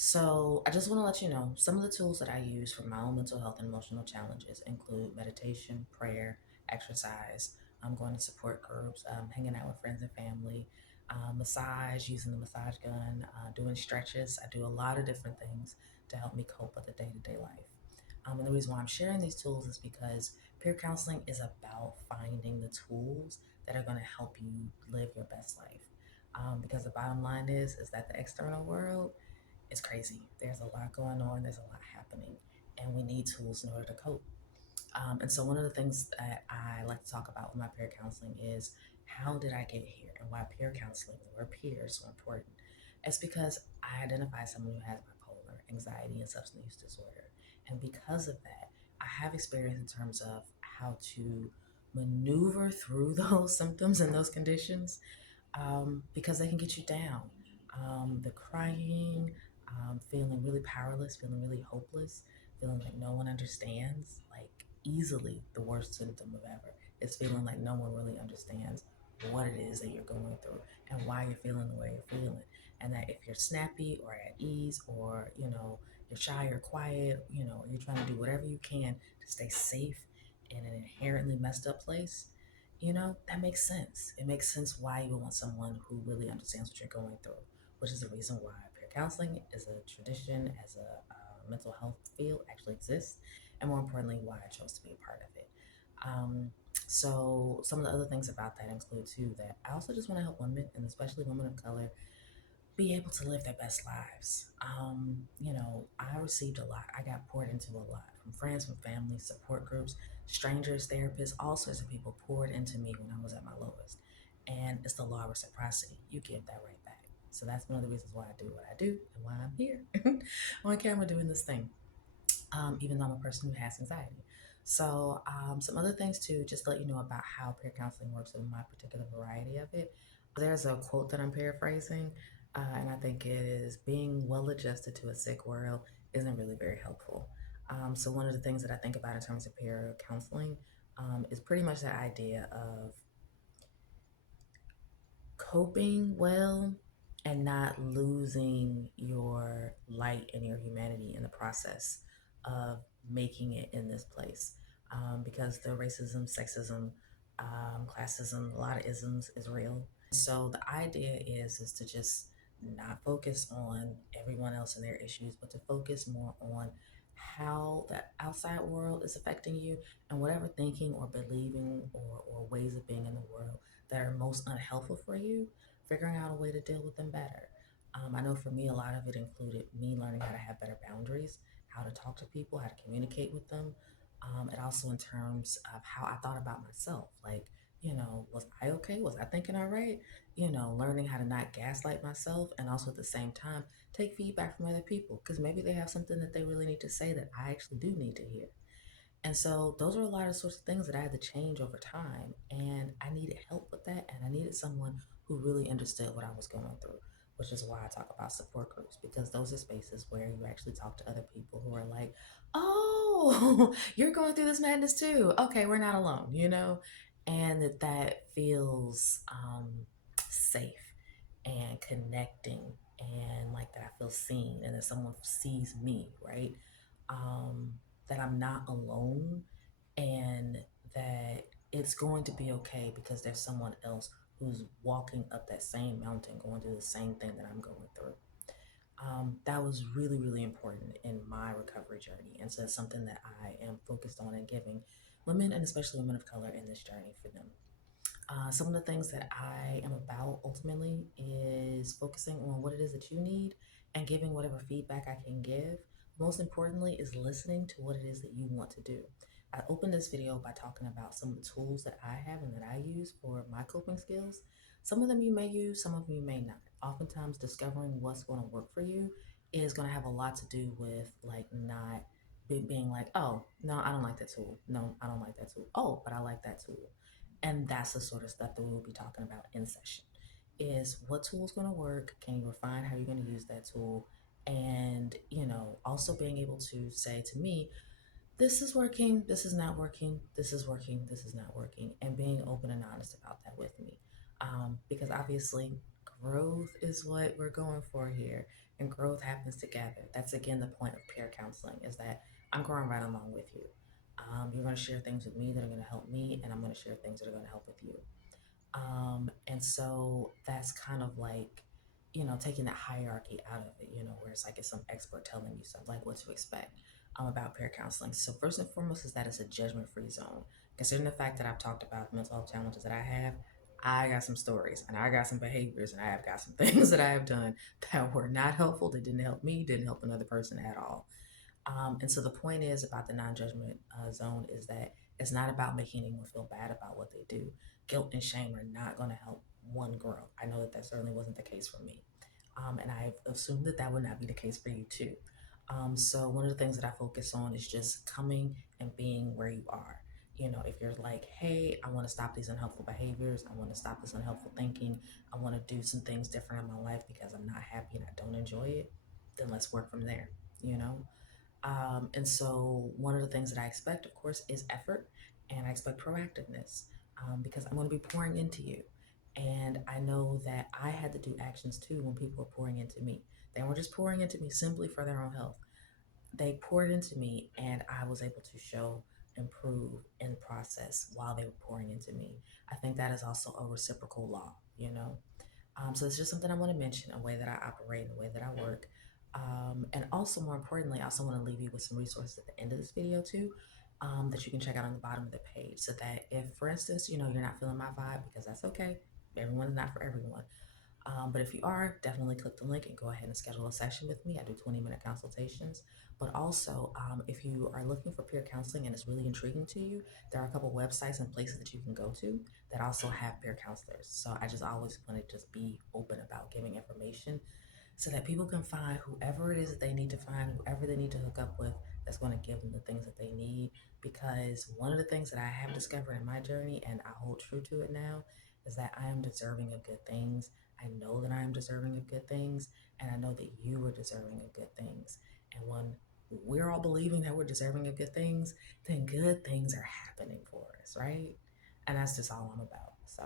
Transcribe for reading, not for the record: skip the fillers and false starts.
So, I just want to let you know some of the tools that I use for my own mental health and emotional challenges include meditation, prayer, exercise. I'm going to support groups, hanging out with friends and family, massage, using the massage gun, doing stretches. I do a lot of different things to help me cope with the day to day life. And the reason why I'm sharing these tools is because peer counseling is about finding the tools that are going to help you live your best life. Because the bottom line is that the external world, it's crazy. There's a lot going on, there's a lot happening, and we need tools in order to cope. And so, one of the things that I like to talk about with my peer counseling is how did I get here and why peer counseling, the word peer, is so important. It's because I identify someone who has bipolar, anxiety, and substance use disorder. And because of that, I have experience in terms of how to maneuver through those symptoms and those conditions because they can get you down. The crying, feeling really powerless, feeling really hopeless, feeling like no one understands, like easily the worst symptom of ever is feeling like no one really understands what it is that you're going through and why you're feeling the way you're feeling. And that if you're snappy or at ease or, you're shy or quiet, you're trying to do whatever you can to stay safe in an inherently messed up place, that makes sense. It makes sense why you would want someone who really understands what you're going through, which is the reason why peer counseling is a tradition, as a mental health field actually exists, and more importantly, why I chose to be a part of it. Um, so, some of the other things about that include, too, that I also just want to help women, and especially women of color, be able to live their best lives. I received a lot. I got poured into a lot from friends, from family, support groups, strangers, therapists, all sorts of people poured into me when I was at my lowest. And it's the law of reciprocity. You give that right back. So that's one of the reasons why I do what I do and why I'm here on camera doing this thing, even though I'm a person who has anxiety. So, some other things too, just to let you know about how peer counseling works in my particular variety of it. There's a quote that I'm paraphrasing, and I think it is being well adjusted to a sick world isn't really very helpful. So, one of the things that I think about in terms of peer counseling is pretty much the idea of coping well and not losing your light and your humanity in the process of making it in this place. Because the racism, sexism, classism, a lot of isms is real. So the idea is to just not focus on everyone else and their issues, but to focus more on how the outside world is affecting you and whatever thinking or believing or ways of being in the world that are most unhelpful for you, figuring out a way to deal with them better. I know for me, a lot of it included me learning how to have better boundaries, how to talk to people, how to communicate with them. And also in terms of how I thought about myself. Like, was I okay? Was I thinking all right? Learning how to not gaslight myself and also at the same time take feedback from other people because maybe they have something that they really need to say that I actually do need to hear. And so those are a lot of sorts of things that I had to change over time. And I needed help with that. And I needed someone who really understood what I was going through, which is why I talk about support groups, because those are spaces where you actually talk to other people who are like, oh, you're going through this madness too. Okay, we're not alone, And that feels safe and connecting and like that I feel seen and that someone sees me, right? Um, that I'm not alone and that it's going to be okay because there's someone else who's walking up that same mountain, going through the same thing that I'm going through. That was really, really important in my recovery journey. And so it's something that I am focused on and giving women and especially women of color in this journey for them. Some of the things that I am about ultimately is focusing on what it is that you need and giving whatever feedback I can give. Most importantly, is listening to what it is that you want to do. I opened this video by talking about some of the tools that I have and that I use for my coping skills. Some of them you may use, some of them you may not. Oftentimes, discovering what's going to work for you is going to have a lot to do with like not being like, oh, no, I don't like that tool. No, I don't like that tool. Oh, but I like that tool. And that's the sort of stuff that we will be talking about in session is what tool is going to work. Can you refine how you're going to use that tool? And, also being able to say to me, this is working, this is not working, this is working, this is not working, and being open and honest about that with me. Because obviously, Growth is what we're going for here, and growth happens together. That's again the point of peer counseling, is that I'm growing right along with you. You're going to share things with me that are going to help me, and I'm going to share things that are going to help with you. And so that's kind of like, taking that hierarchy out of it, where it's like it's some expert telling you something, like what to expect about peer counseling. So, first and foremost, is that it's a judgment free zone. Considering the fact that I've talked about mental health challenges that I got some stories and I got some behaviors and I have got some things that I have done that were not helpful, that didn't help me, didn't help another person at all. And so the point is about the non-judgment zone is that it's not about making anyone feel bad about what they do. Guilt and shame are not going to help one grow. I know that that certainly wasn't the case for me. And I assumed that that would not be the case for you too. So one of the things that I focus on is just coming and being where you are. If you're like, hey, I want to stop these unhelpful behaviors, I want to stop this unhelpful thinking, I want to do some things different in my life because I'm not happy and I don't enjoy it, then let's work from there, you know? And so, one of the things that I expect, of course, is effort, and I expect proactiveness because I'm going to be pouring into you. And I know that I had to do actions too when people were pouring into me. They weren't just pouring into me simply for their own health, they poured into me, and I was able to show, improve in the process while they were pouring into me. I think that is also a reciprocal law. So it's just something I want to mention, a way that I operate, a way that I work. And also, more importantly, I also want to leave you with some resources at the end of this video too, that you can check out on the bottom of the page. So that if, for instance, you're not feeling my vibe, because that's okay. Everyone is not for everyone. But if you are, definitely click the link and go ahead and schedule a session with me. I do 20-minute consultations. But also, if you are looking for peer counseling and it's really intriguing to you, there are a couple websites and places that you can go to that also have peer counselors. So I just always want to just be open about giving information so that people can find whoever it is that they need to find, whoever they need to hook up with, that's going to give them the things that they need. Because one of the things that I have discovered in my journey, and I hold true to it now, is that I am deserving of good things. I know that I am deserving of good things, and I know that you are deserving of good things. And when we're all believing that we're deserving of good things, then good things are happening for us, right? And that's just all I'm about. So.